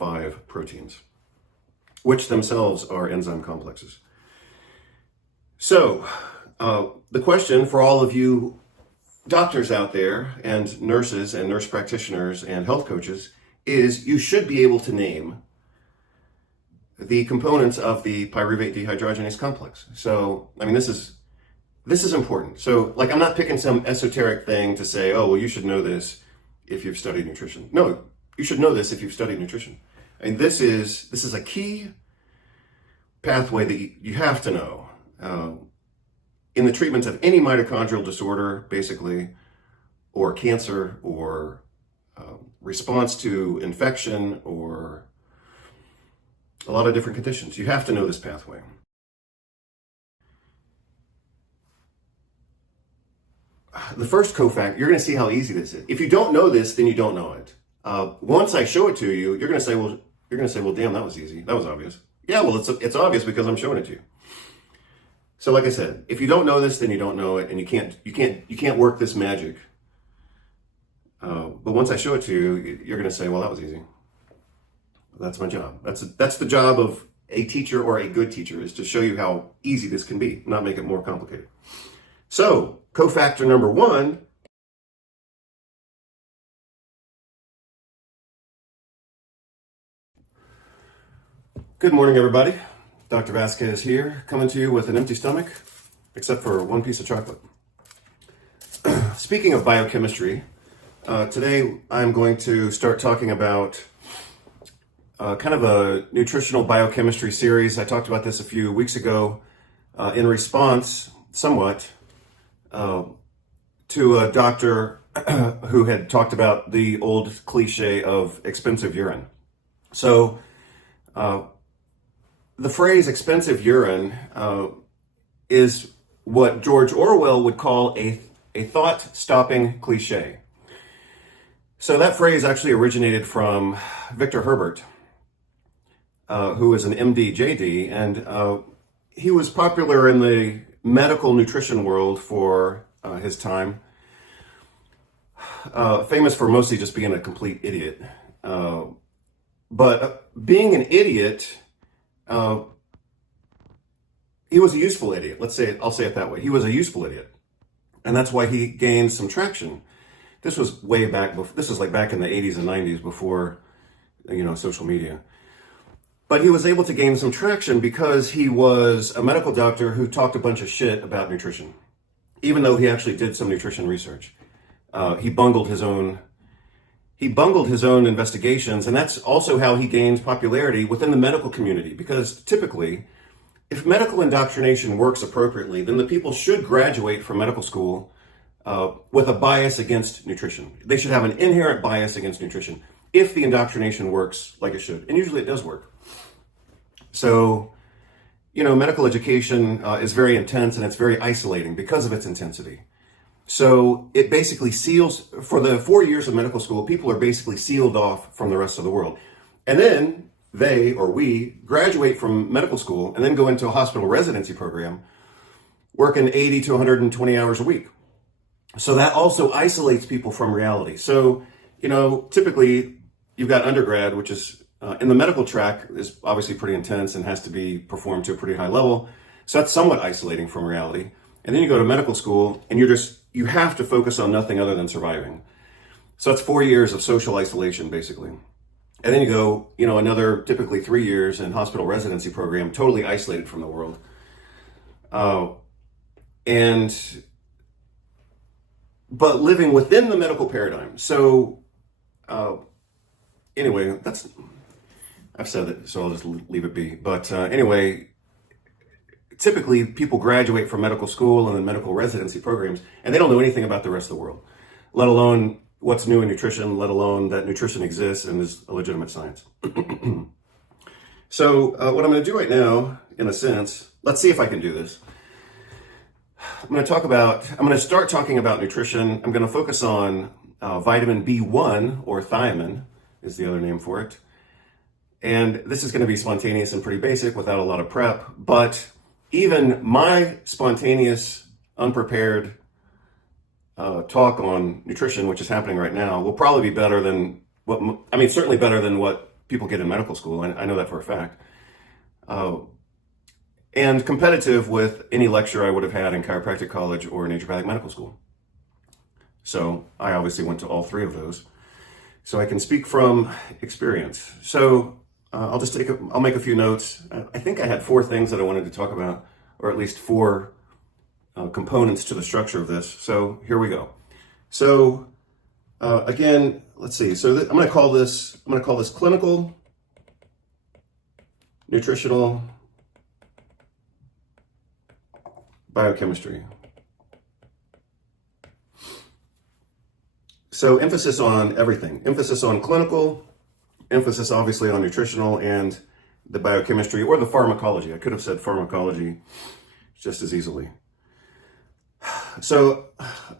5 proteins, which themselves are enzyme complexes. So the question for all of you doctors out there and nurses and nurse practitioners and health coaches is you should be able to name the components of the pyruvate dehydrogenase complex. So, I mean, this is important. So, like, I'm not picking some esoteric thing to say, oh, well, you should know this if you've studied nutrition. No, you should know this if you've studied nutrition. I mean, this is a key pathway that you have to know in the treatment of any mitochondrial disorder, basically, or cancer, or response to infection, or a lot of different conditions. You have to know this pathway. The first cofactor, you're going to see how easy this is. If you don't know this, then you don't know it. Once I show it to you, you're going to say, well, damn, that was easy. That was obvious. Yeah, well, it's obvious because I'm showing it to you. So, like I said, if you don't know this, then you don't know it, and you can't work this magic. But once I show it to you, you're going to say, well, that was easy. That's my job. That's the job of a teacher or a good teacher, is to show you how easy this can be, not make it more complicated. So, cofactor number 1. Good morning, everybody. Dr. Vasquez here, coming to you with an empty stomach, except for one piece of chocolate. Speaking of biochemistry, today I'm going to start talking about kind of a nutritional biochemistry series. I talked about this a few weeks ago in response, somewhat, to a doctor who had talked about the old cliche of expensive urine. So, the phrase expensive urine is what George Orwell would call a thought-stopping cliche. So that phrase actually originated from Victor Herbert, who is an MD, JD, and he was popular in the medical nutrition world for his time, famous for mostly just being a complete idiot. But being an idiot, he was a useful idiot. I'll say it that way. He was a useful idiot. And that's why he gained some traction. This was way back, this was like back in the 80s and 90s before, social media. But he was able to gain some traction because he was a medical doctor who talked a bunch of shit about nutrition, even though he actually did some nutrition research. He bungled his own investigations, and that's also how he gained popularity within the medical community, because typically, if medical indoctrination works appropriately, then the people should graduate from medical school with a bias against nutrition. They should have an inherent bias against nutrition if the indoctrination works like it should, and usually it does work. So, medical education is very intense, and it's very isolating because of its intensity. So it basically seals, for the 4 years of medical school, people are basically sealed off from the rest of the world. And then we graduate from medical school and then go into a hospital residency program, working 80 to 120 hours a week. So that also isolates people from reality. So, typically you've got undergrad, which is in the medical track is obviously pretty intense and has to be performed to a pretty high level. So that's somewhat isolating from reality. And then you go to medical school and you have to focus on nothing other than surviving. So that's 4 years of social isolation, basically. And then you go, another typically 3 years in hospital residency program, totally isolated from the world. But living within the medical paradigm. So, anyway, I've said it, so I'll just leave it be. But anyway, typically people graduate from medical school and then medical residency programs, and they don't know anything about the rest of the world, let alone what's new in nutrition, let alone that nutrition exists and is a legitimate science. So what I'm going to do right now, in a sense, let's see if I can do this. I'm going to start talking about nutrition. I'm going to focus on vitamin B1, or thiamine is the other name for it. And this is going to be spontaneous and pretty basic without a lot of prep, but even my spontaneous, unprepared talk on nutrition, which is happening right now, will probably be better than certainly better than what people get in medical school. I know that for a fact. And competitive with any lecture I would have had in chiropractic college or naturopathic medical school. So I obviously went to all three of those. So I can speak from experience. So I'll make a few notes. I think I had 4 things that I wanted to talk about, or at least 4 components to the structure of this. So here we go. So again, let's see. So I'm going to call this clinical, nutritional, biochemistry. So emphasis on everything. Emphasis on clinical, emphasis obviously on nutritional, and the biochemistry or the pharmacology. I could have said pharmacology just as easily. So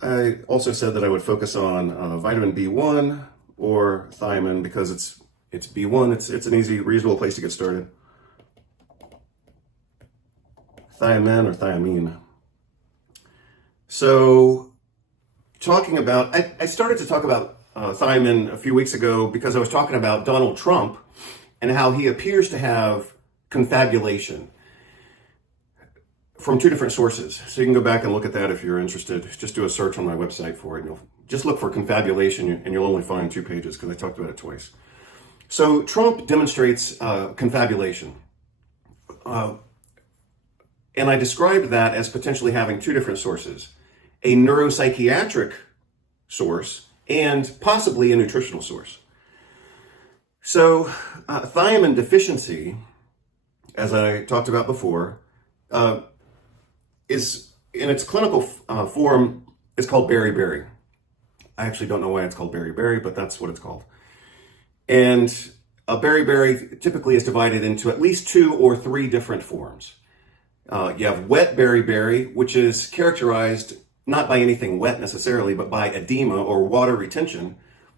I also said that I would focus on vitamin B1 or thiamine because it's B1. It's an easy, reasonable place to get started. Thiamine or thiamine. So talking about, I started to talk about thiamine a few weeks ago because I was talking about Donald Trump and how he appears to have confabulation from 2 different sources. So you can go back and look at that if you're interested. Just do a search on my website for it. And you'll just look for confabulation and you'll only find 2 pages because I talked about it twice. So Trump demonstrates confabulation. And I described that as potentially having 2 different sources, a neuropsychiatric source and possibly a nutritional source. So thiamine deficiency, as I talked about before, is in its clinical form is called beriberi. I actually don't know why it's called beriberi, but that's what it's called. And a beriberi typically is divided into at least 2 or 3 different forms. You have wet beriberi, which is characterized not by anything wet necessarily, but by edema or water retention,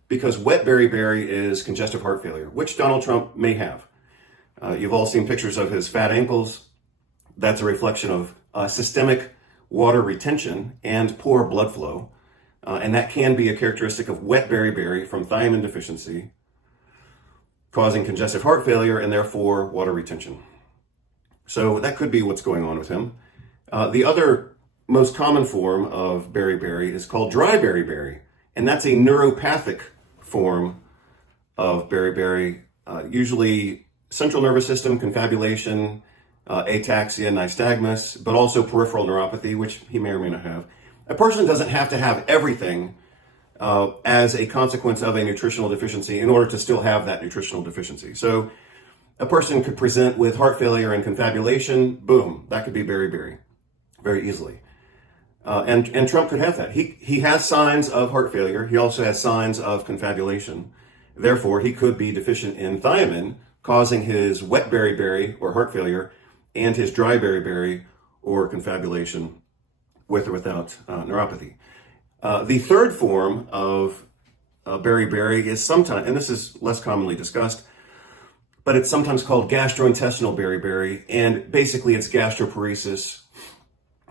because wet beriberi is congestive heart failure, which Donald Trump may have. You've all seen pictures of his fat ankles. That's a reflection of systemic water retention and poor blood flow. And that can be a characteristic of wet beriberi from thiamine deficiency, causing congestive heart failure and therefore water retention. So that could be what's going on with him. The other most common form of beriberi is called dry beriberi, and that's a neuropathic form of beriberi, usually central nervous system confabulation, ataxia, nystagmus, but also peripheral neuropathy, which he may or may not have. A person doesn't have to have everything as a consequence of a nutritional deficiency in order to still have that nutritional deficiency. So a person could present with heart failure and confabulation, boom, that could be beriberi very easily. And Trump could have that. He has signs of heart failure. He also has signs of confabulation. Therefore, he could be deficient in thiamine, causing his wet beriberi or heart failure and his dry beriberi or confabulation with or without neuropathy. The third form of beriberi is sometimes, and this is less commonly discussed, but it's sometimes called gastrointestinal beriberi, and basically it's gastroparesis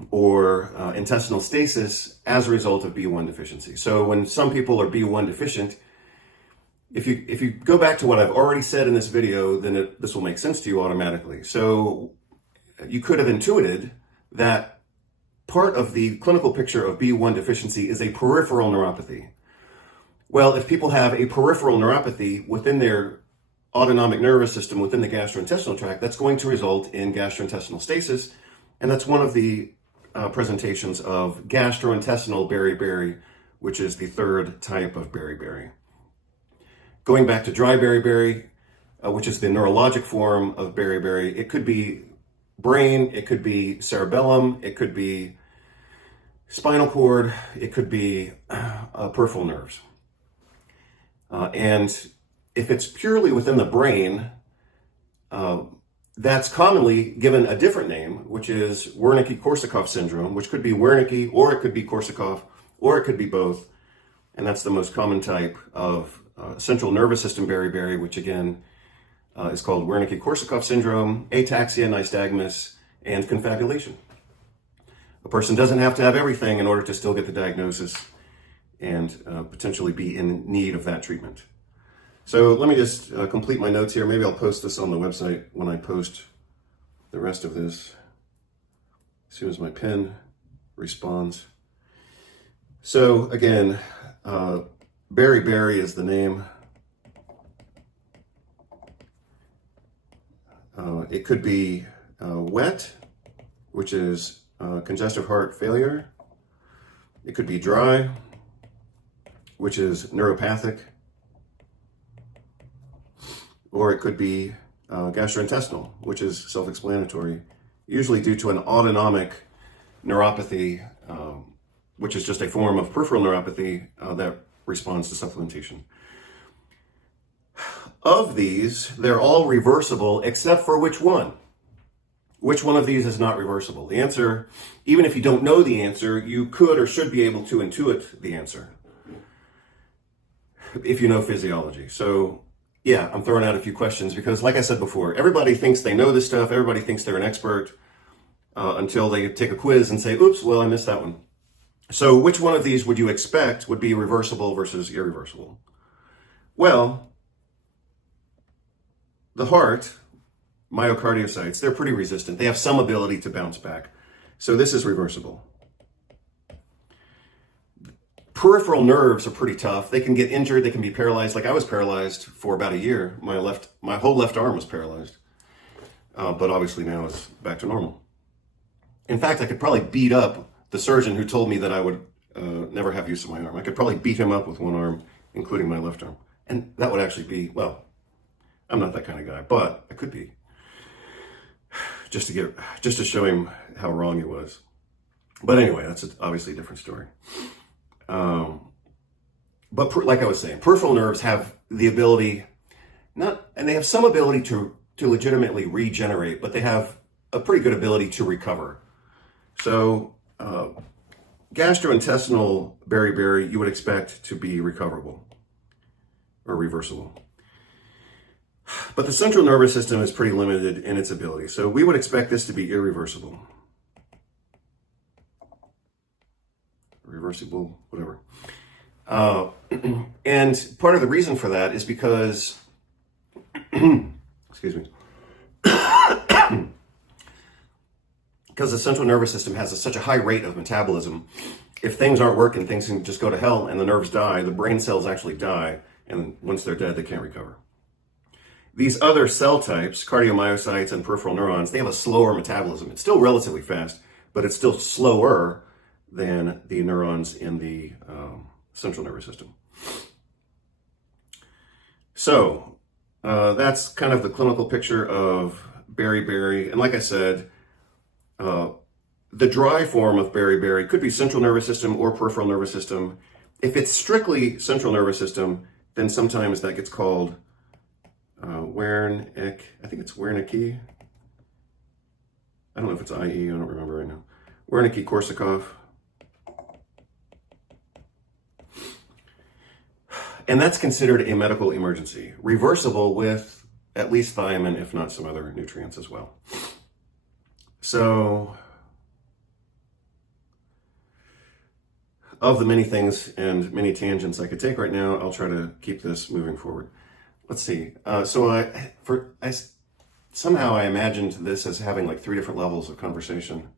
or intestinal stasis as a result of B1 deficiency. So when some people are B1 deficient, if you go back to what I've already said in this video, then this will make sense to you automatically. So you could have intuited that part of the clinical picture of B1 deficiency is a peripheral neuropathy. Well, if people have a peripheral neuropathy within their autonomic nervous system, within the gastrointestinal tract, that's going to result in gastrointestinal stasis, and that's one of the presentations of gastrointestinal beriberi, which is the third type of beriberi. Going back to dry beriberi, which is the neurologic form of beriberi, it could be brain, it could be cerebellum, it could be spinal cord, it could be peripheral nerves. And if it's purely within the brain, that's commonly given a different name, which is Wernicke-Korsakoff syndrome, which could be Wernicke, or it could be Korsakoff, or it could be both. And that's the most common type of central nervous system beriberi, which again is called Wernicke-Korsakoff syndrome, ataxia, nystagmus, and confabulation. A person doesn't have to have everything in order to still get the diagnosis and potentially be in need of that treatment. So let me just complete my notes here. Maybe I'll post this on the website when I post the rest of this, as soon as my pen responds. So again, beriberi is the name. It could be wet, which is congestive heart failure. It could be dry, which is neuropathic. Or it could be gastrointestinal, which is self-explanatory, usually due to an autonomic neuropathy, which is just a form of peripheral neuropathy that responds to supplementation. Of these, they're all reversible except for which one? Which one of these is not reversible? The answer, even if you don't know the answer, you could or should be able to intuit the answer if you know physiology. So yeah, I'm throwing out a few questions because, like I said before, everybody thinks they know this stuff. Everybody thinks they're an expert until they take a quiz and say, oops, well, I missed that one. So which one of these would you expect would be reversible versus irreversible? Well, the heart, myocardiocytes, they're pretty resistant. They have some ability to bounce back. So this is reversible. Peripheral nerves are pretty tough. They can get injured. They can be paralyzed. Like I was paralyzed for about a year. My whole left arm was paralyzed. But obviously now it's back to normal. In fact, I could probably beat up the surgeon who told me that I would never have use of my arm. I could probably beat him up with one arm, including my left arm. And that would actually be, well, I'm not that kind of guy, but I could be. Just to show him how wrong he was. But anyway, that's obviously a different story. But like I was saying, peripheral nerves have the ability, and they have some ability to legitimately regenerate, but they have a pretty good ability to recover. So gastrointestinal beriberi, you would expect to be recoverable or reversible. But the central nervous system is pretty limited in its ability. So we would expect this to be irreversible. Reversible, whatever. And part of the reason for that is because, excuse me, because the central nervous system has such a high rate of metabolism. If things aren't working, things can just go to hell and the nerves die. The brain cells actually die. And once they're dead, they can't recover. These other cell types, cardiomyocytes and peripheral neurons, they have a slower metabolism. It's still relatively fast, but it's still slower than the neurons in the central nervous system. So that's kind of the clinical picture of beriberi. And like I said, the dry form of beriberi could be central nervous system or peripheral nervous system. If it's strictly central nervous system, then sometimes that gets called Wernicke. I think it's Wernicke. I don't know if it's IE. I don't remember right now. Wernicke-Korsakoff. And that's considered a medical emergency, reversible with at least thiamine, if not some other nutrients as well. So, of the many things and many tangents I could take right now, I'll try to keep this moving forward. Let's see. Somehow I imagined this as having like 3 different levels of conversation.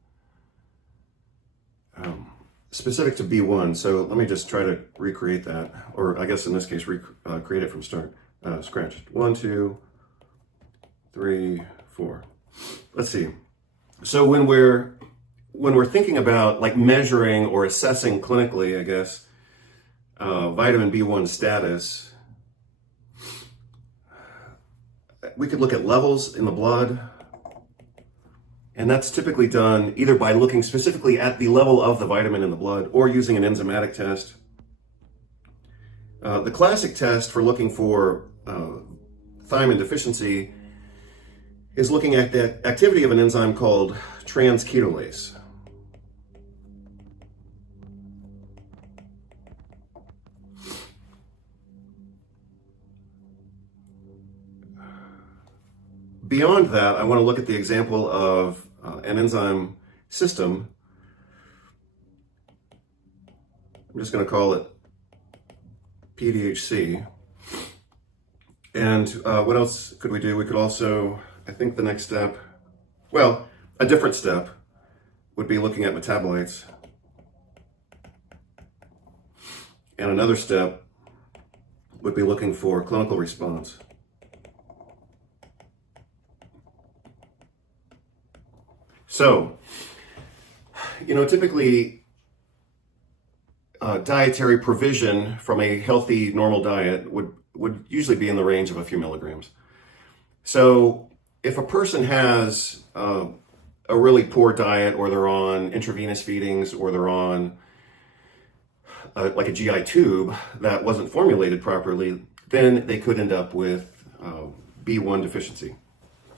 Specific to B1, so let me just try to recreate that, or I guess in this case, create it from scratch. 1, 2, 3, 4. Let's see. So when we're thinking about like measuring or assessing clinically, I guess, vitamin B1 status, we could look at levels in the blood. And that's typically done either by looking specifically at the level of the vitamin in the blood or using an enzymatic test. The classic test for looking for thiamine deficiency is looking at the activity of an enzyme called transketolase. Beyond that, I want to look at the example of an enzyme system. I'm just going to call it PDHC. And what else could we do? We could also, I think the next step, well, a different step would be looking at metabolites. And another step would be looking for clinical response. So, typically dietary provision from a healthy, normal diet would usually be in the range of a few milligrams. So if a person has a really poor diet, or they're on intravenous feedings, or they're on like a GI tube that wasn't formulated properly, then they could end up with B1 deficiency.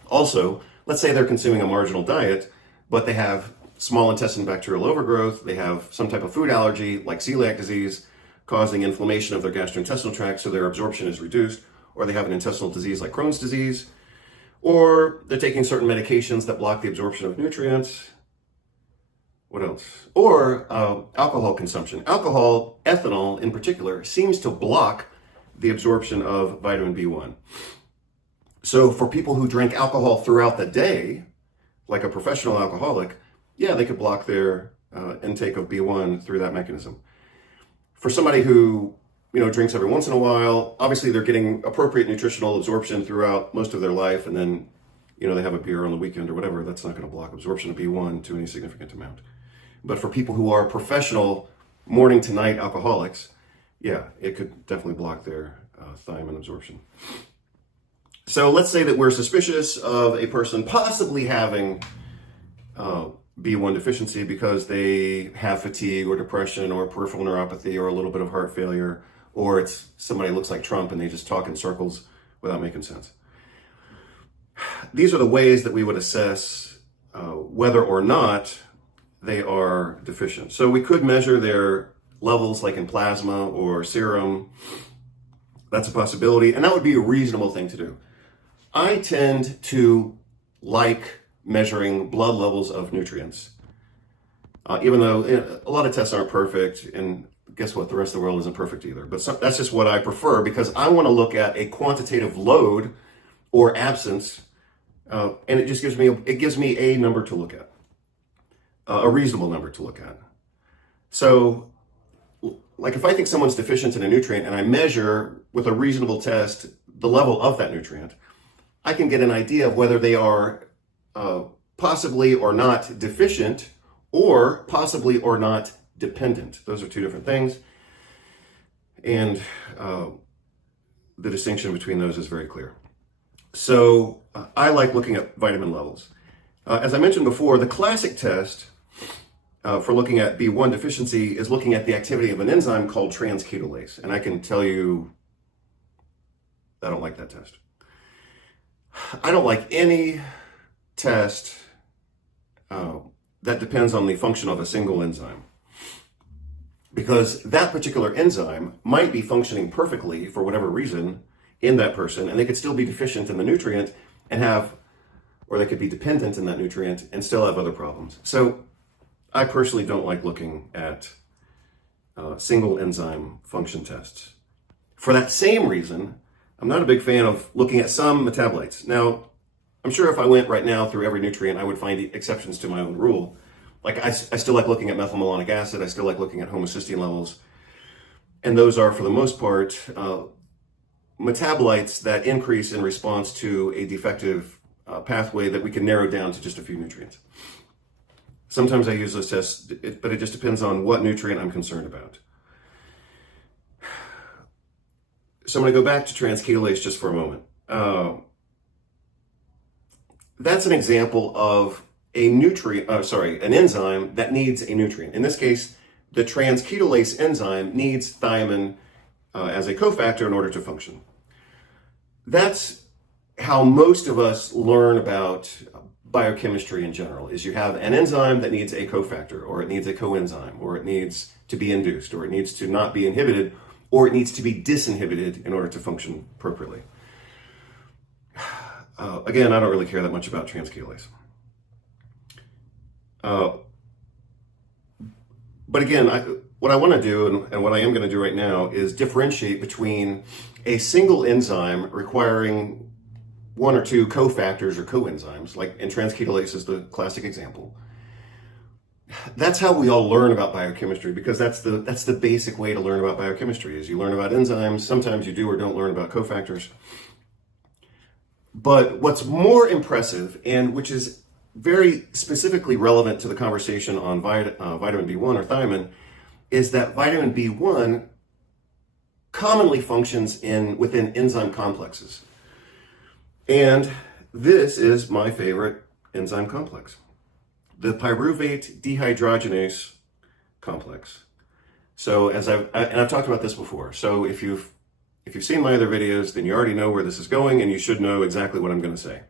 Also, let's say they're consuming a marginal diet, but they have small intestine bacterial overgrowth, they have some type of food allergy like celiac disease causing inflammation of their gastrointestinal tract so their absorption is reduced, or they have an intestinal disease like Crohn's disease, or they're taking certain medications that block the absorption of nutrients. What else? Or alcohol consumption. Alcohol, ethanol in particular, seems to block the absorption of vitamin B1. So for people who drink alcohol throughout the day, like a professional alcoholic, yeah, they could block their intake of B1 through that mechanism. For somebody who, drinks every once in a while, obviously they're getting appropriate nutritional absorption throughout most of their life, and then, they have a beer on the weekend or whatever, that's not going to block absorption of B1 to any significant amount. But for people who are professional morning to night alcoholics, yeah, it could definitely block their thiamine absorption. So let's say that we're suspicious of a person possibly having B1 deficiency because they have fatigue or depression or peripheral neuropathy or a little bit of heart failure, or it's somebody who looks like Trump and they just talk in circles without making sense. These are the ways that we would assess whether or not they are deficient. So we could measure their levels like in plasma or serum. That's a possibility, and that would be a reasonable thing to do. I tend to like measuring blood levels of nutrients, even though a lot of tests aren't perfect, and guess what? The rest of the world isn't perfect either. But that's just what I prefer, because I want to look at a quantitative load or absence, and it just gives me a number to look at, a reasonable number to look at. So, like if I think someone's deficient in a nutrient and I measure with a reasonable test the level of that nutrient, I can get an idea of whether they are possibly or not deficient, or possibly or not dependent. Those are two different things. And the distinction between those is very clear. So I like looking at vitamin levels. As I mentioned before, the classic test for looking at B1 deficiency is looking at the activity of an enzyme called transketolase. And I can tell you, I don't like that test. I don't like any test that depends on the function of a single enzyme, because that particular enzyme might be functioning perfectly for whatever reason in that person, and they could still be deficient in the nutrient and or they could be dependent in that nutrient and still have other problems. So I personally don't like looking at single enzyme function tests. For that same reason, I'm not a big fan of looking at some metabolites. Now, I'm sure if I went right now through every nutrient, I would find exceptions to my own rule. Like I still like looking at methylmalonic acid, I still like looking at homocysteine levels. And those are, for the most part, metabolites that increase in response to a defective pathway that we can narrow down to just a few nutrients. Sometimes I use those tests, but it just depends on what nutrient I'm concerned about. So I'm going to go back to transketolase just for a moment. That's an example of an enzyme that needs a nutrient. In this case, the transketolase enzyme needs thiamine as a cofactor in order to function. That's how most of us learn about biochemistry in general, is you have an enzyme that needs a cofactor, or it needs a coenzyme, or it needs to be induced, or it needs to not be inhibited, or it needs to be disinhibited in order to function appropriately. Again, I don't really care that much about transketolase. But again, what I want to do, and what I am going to do right now, is differentiate between a single enzyme requiring one or two cofactors or coenzymes, like and transketolase is the classic example. That's how we all learn about biochemistry, because that's the basic way to learn about biochemistry, is you learn about enzymes. Sometimes you do or don't learn about cofactors. But what's more impressive, and which is very specifically relevant to the conversation on vitamin B1 or thiamine, is that vitamin B1 commonly functions within enzyme complexes. And this is my favorite enzyme complex, the pyruvate dehydrogenase complex. So I've talked about this before. So if you've seen my other videos, then you already know where this is going, and you should know exactly what I'm going to say.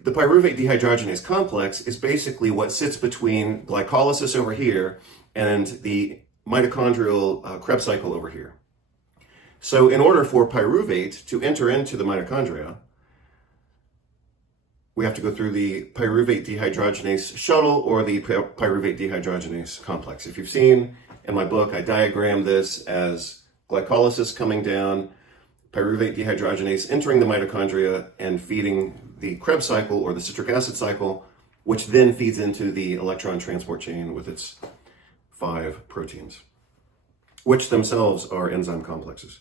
The pyruvate dehydrogenase complex is basically what sits between glycolysis over here and the mitochondrial Krebs cycle over here. So in order for pyruvate to enter into the mitochondria, we have to go through the pyruvate dehydrogenase shuttle or the pyruvate dehydrogenase complex. If you've seen in my book, I diagram this as glycolysis coming down, pyruvate dehydrogenase entering the mitochondria and feeding the Krebs cycle or the citric acid cycle, which then feeds into the electron transport chain with its 5 proteins, which themselves are enzyme complexes.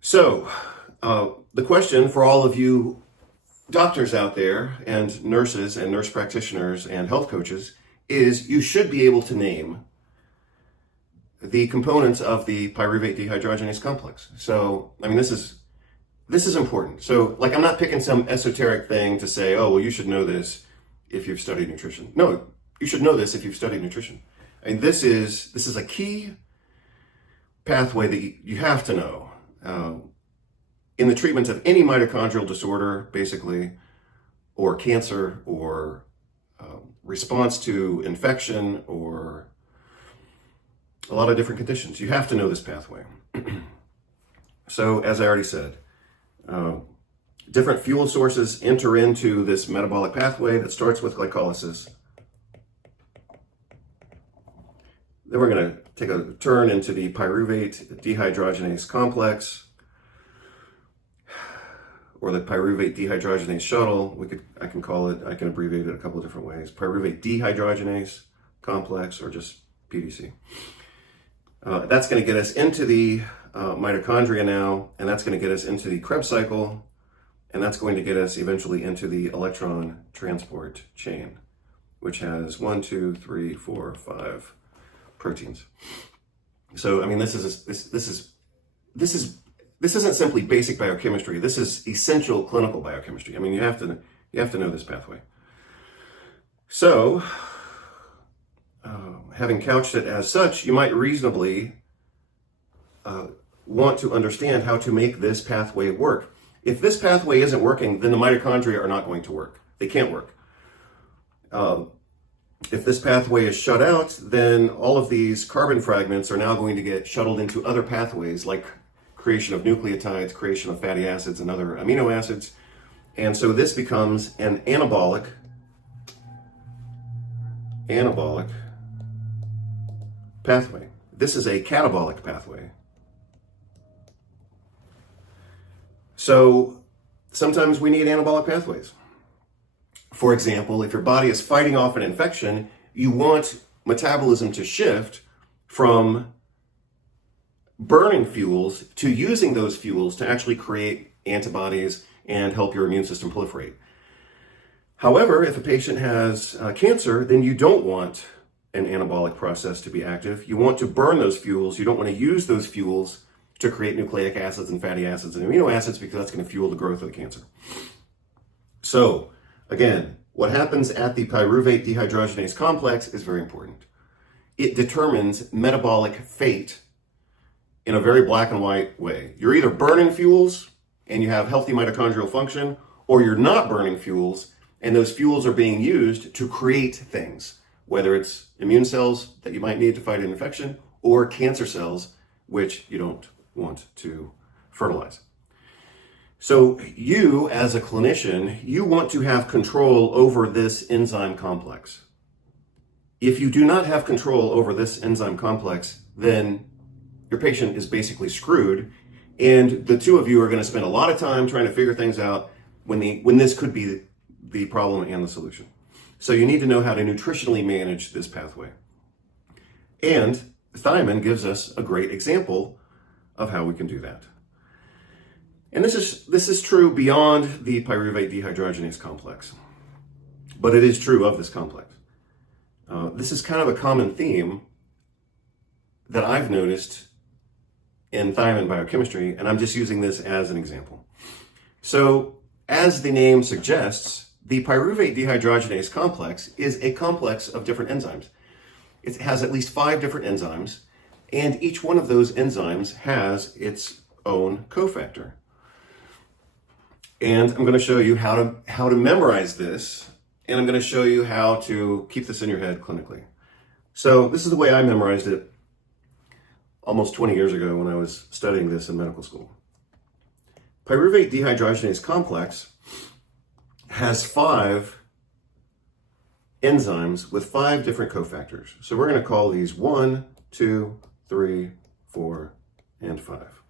So the question for all of you doctors out there and nurses and nurse practitioners and health coaches is, you should be able to name the components of the pyruvate dehydrogenase complex. So, I mean, this is important. So, like, I'm not picking some esoteric thing to say, oh, well, you should know this if you've studied nutrition. No, you should know this if you've studied nutrition. And this is a key pathway that you have to know in the treatment of any mitochondrial disorder, basically, or cancer, or response to infection, or a lot of different conditions. You have to know this pathway. So, as I already said, different fuel sources enter into this metabolic pathway that starts with glycolysis. Then we're going to take a turn into the pyruvate dehydrogenase complex, or the pyruvate dehydrogenase shuttle. I can abbreviate it a couple of different ways. Pyruvate dehydrogenase complex, or just PDC. That's going to get us into the mitochondria now, and that's going to get us into the Krebs cycle, and that's going to get us eventually into the electron transport chain, which has 1, 2, 3, 4, 5 proteins. So, I mean, this isn't simply basic biochemistry. This is essential clinical biochemistry. I mean, you have to know this pathway. So, having couched it as such, you might reasonably want to understand how to make this pathway work. If this pathway isn't working, then the mitochondria are not going to work. They can't work. If this pathway is shut out, then all of these carbon fragments are now going to get shuttled into other pathways, like creation of nucleotides, creation of fatty acids, and other amino acids. And so this becomes an anabolic pathway. This is a catabolic pathway. So sometimes we need anabolic pathways. For example, if your body is fighting off an infection, you want metabolism to shift from burning fuels to using those fuels to actually create antibodies and help your immune system proliferate. However, if a patient has cancer, then you don't want an anabolic process to be active. You want to burn those fuels. You don't want to use those fuels to create nucleic acids and fatty acids and amino acids, because that's going to fuel the growth of the cancer. So, again, what happens at the pyruvate dehydrogenase complex is very important. It determines metabolic fate in a very black and white way. You're either burning fuels and you have healthy mitochondrial function, or you're not burning fuels and those fuels are being used to create things, whether it's immune cells that you might need to fight an infection, or cancer cells, which you don't want to fertilize. So you, as a clinician, you want to have control over this enzyme complex. If you do not have control over this enzyme complex, then your patient is basically screwed, and the two of you are going to spend a lot of time trying to figure things out when this could be the problem and the solution. So you need to know how to nutritionally manage this pathway. And thiamine gives us a great example of how we can do that. And this is true beyond the pyruvate dehydrogenase complex, but it is true of this complex. This is kind of a common theme that I've noticed in thiamine biochemistry, and I'm just using this as an example. So, as the name suggests, the pyruvate dehydrogenase complex is a complex of different enzymes. It has at least 5 different enzymes, and each one of those enzymes has its own cofactor. And I'm going to show you how to memorize this, and I'm going to show you how to keep this in your head clinically. So this is the way I memorized it almost 20 years ago when I was studying this in medical school. Pyruvate dehydrogenase complex has 5 enzymes with 5 different cofactors. So we're going to call these 1, 2, 3, 4, and 5.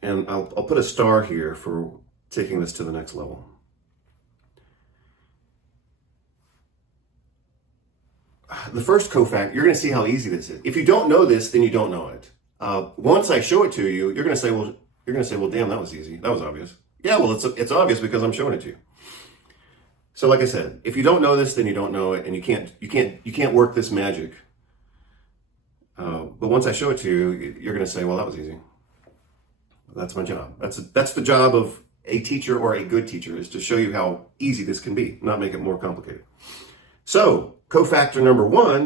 And I'll put a star here for taking this to the next level. The first cofactor, you're going to see how easy this is. If you don't know this, then you don't know it. Once I show it to you, you're going to say, well, damn, that was easy. That was obvious. Yeah, well, it's obvious because I'm showing it to you. So, like I said, if you don't know this, then you don't know it, and you can't work this magic. But once I show it to you, you're going to say, well, that was easy. That's my job. That's the job of a teacher or a good teacher, is to show you how easy this can be, not make it more complicated. So, cofactor number 1